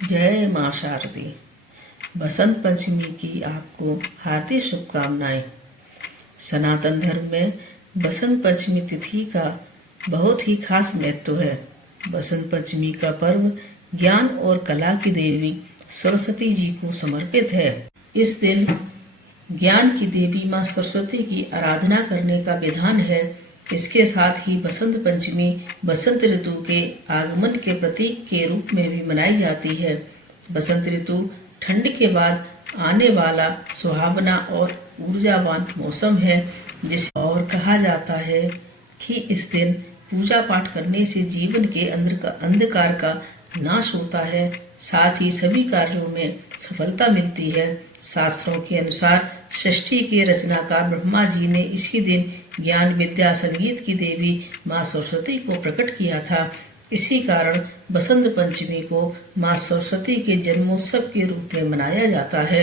जय मां शारदे। बसंत पंचमी की आपको हार्दिक शुभकामनाएं। सनातन धर्म में बसंत पंचमी तिथि का बहुत ही खास महत्व है। बसंत पंचमी का पर्व ज्ञान और कला की देवी सरस्वती जी को समर्पित है। इस दिन ज्ञान की देवी मां सरस्वती की आराधना करने का विधान है। इसके साथ ही बसंत पंचमी बसंत ऋतु के आगमन के प्रतीक के रूप में भी मनाई जाती है। बसंत ऋतु ठंड के बाद आने वाला सुहावना और ऊर्जावान मौसम है, जिसे और कहा जाता है कि इस दिन पूजा पाठ करने से जीवन के अंधकार का नाश होता है, साथ ही सभी कार्यों में सफलता मिलती है। शास्त्रों के अनुसार षष्ठी के रचनाकार ब्रह्मा जी ने इसी दिन ज्ञान विद्या संगीत की देवी मां सरस्वती को प्रकट किया था। इसी कारण बसंत पंचमी को मां सरस्वती के जन्मोत्सव के रूप में मनाया जाता है।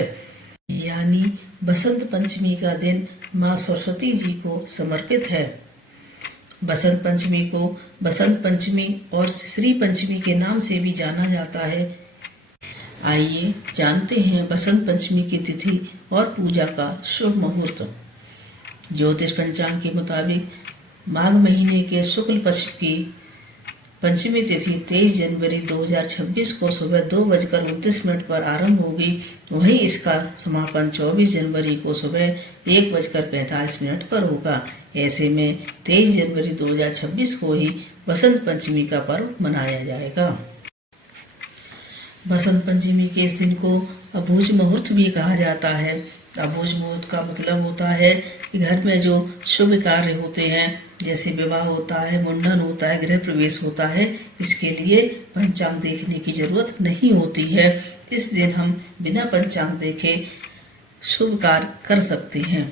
यानी बसंत पंचमी का दिन मां सरस्वती जी को समर्पित है। बसंत पंचमी को बसंत पंचमी और श्री पंचमी के नाम से भी जाना जाता है। आइए जानते हैं बसंत पंचमी की तिथि और पूजा का शुभ मुहूर्त। ज्योतिष पंचांग के मुताबिक माघ महीने के शुक्ल पक्ष की पंचमी तिथि 23 जनवरी 2026 को सुबह 2:29 पर आरंभ होगी। वहीं इसका समापन 24 जनवरी को सुबह 1:45 पर होगा। ऐसे में 23 जनवरी 2026 को ही बसंत पंचमी का पर्व मनाया जाएगा। बसंत पंचमी के इस दिन को अबूझ मुहूर्त भी कहा जाता है। अबूझ मुहूर्त का मतलब होता है कि घर में जो शुभ कार्य होते हैं, जैसे विवाह होता है, मुंडन होता है, गृह प्रवेश होता है, इसके लिए पंचांग देखने की जरूरत नहीं होती है। इस दिन हम बिना पंचांग देखे शुभ कार्य कर सकते हैं।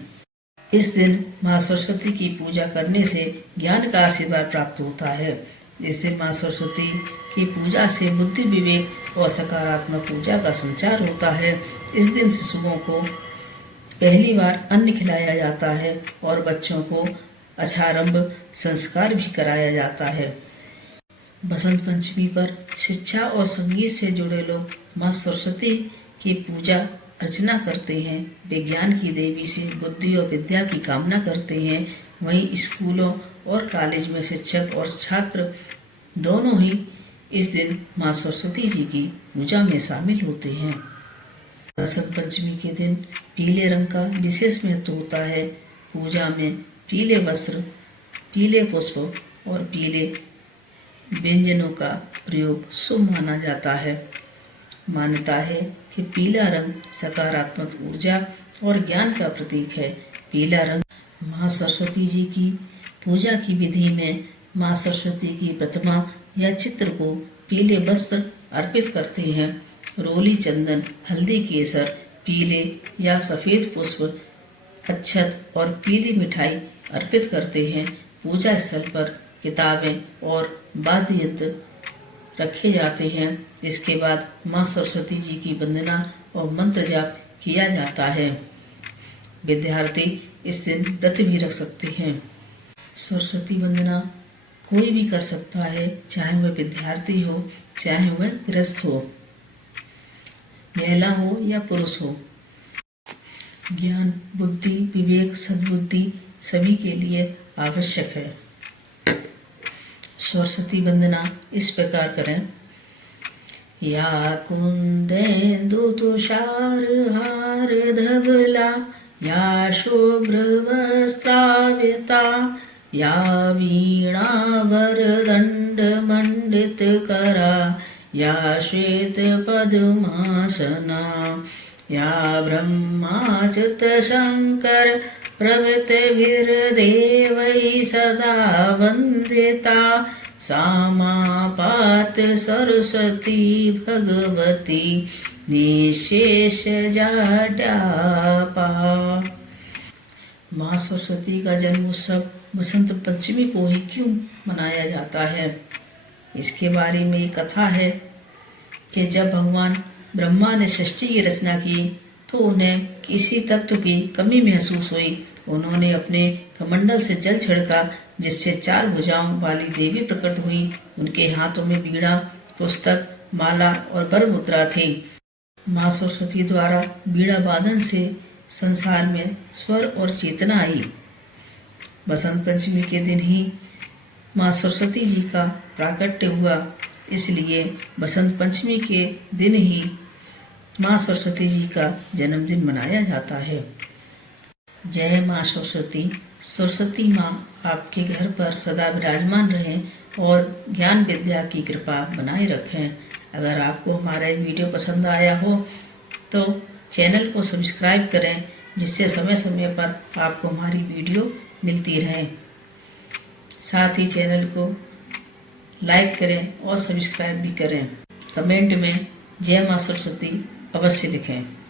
इस दिन मां सरस्वती की पूजा करने से ज्ञान का आशीर्वाद प्राप्त होता है। इस दिन मां सरस्वती की पूजा से बुद्धि विवेक और सकारात्मक ऊर्जा का संचार होता है। इस दिन शिशुओं को पहली बार अन्न खिलाया जाता है और बच्चों को अक्षरारंभ संस्कार भी कराया जाता है। बसंत पंचमी पर शिक्षा और संगीत से जुड़े लोग मां सरस्वती की पूजा अर्चना करते हैं। वे ज्ञान की देवी से बुद्धि और विद्या की कामना करते हैं। वहीं स्कूलों और कॉलेज में शिक्षक और छात्र दोनों ही इस दिन मां सरस्वती जी की पूजा में शामिल होते हैं। बसंत पंचमी के दिन पीले रंग का विशेष महत्व होता है। पूजा में पीले वस्त्र, पीले पुष्प और पीले व्यंजनों का प्रयोग शुभ माना जाता है। मान्यता है कि पीला रंग सकारात्मक ऊर्जा और ज्ञान का प्रतीक है। पीला रंग मां सरस्वती जी की पूजा की विधि में मां सरस्वती की प्रतिमा या चित्र को पीले वस्त्र अर्पित करते हैं। रोली चंदन, हल्दी, केसर, पीले या सफेद पुष्प, अक्षत और पीली मिठाई अर्पित करते हैं। पूजा स्थल पर किताबें और वाद्य यंत्र रखे जाते हैं। इसके बाद मां सरस्वती जी की वंदना और मंत्र जाप किया जाता है। विद्यार्थी इस दिन व्रत भी रख सकते हैं। सरस्वती वंदना कोई भी कर सकता है, चाहे वह विद्यार्थी हो, चाहे वह गृहस्थ हो, महिला हो या पुरुष हो। ज्ञान, बुद्धि, विवेक, सद्बुद्धि सभी के लिए आवश्यक है। सरस्वती वंदना इस प्रकार करें। या कुंदेन्दु तुषार हार धवला, या शुभ्र वस्त्रावृता, या वीणा वरदंड मंडित करा, या श्वेत पद्मासना, या ब्रह्माच्युत शंकर प्रभृतिभिर्देवैः सदा वंदिता, सा मां पात सरस्वती भगवती निशेष जाड्यापा। मां सरस्वती का जन्मोत्सव बसंत पंचमी को ही क्यों मनाया जाता है? इसके बारे में एक कथा है कि जब भगवान ब्रह्मा ने सृष्टि की रचना की तो उन्हें किसी तत्व की कमी महसूस हुई। उन्होंने अपने कमंडल से जल छिड़का, जिससे 4 भुजाओं वाली देवी प्रकट हुई। उनके हाथों में वीणा, पुस्तक माला और वर मुद्रा थी। माँ सरस्वती द्वारा बीड़ा वादन से संसार में स्वर और चेतना आई। बसंत पंचमी के दिन ही माँ सरस्वती जी का प्राकट्य हुआ, इसलिए बसंत पंचमी के दिन ही माँ सरस्वती जी का जन्मदिन मनाया जाता है। जय माँ सरस्वती। सरस्वती माँ आपके घर पर सदा विराजमान रहें और ज्ञान विद्या की कृपा बनाए रखें। अगर आपको हमारा ये वीडियो पसंद आया हो तो चैनल को सब्सक्राइब करें, जिससे समय समय पर आपको हमारी वीडियो मिलती रहे। साथ ही चैनल को लाइक करें और सब्सक्राइब भी करें। कमेंट में जय माँ सरस्वती अवश्य लिखें।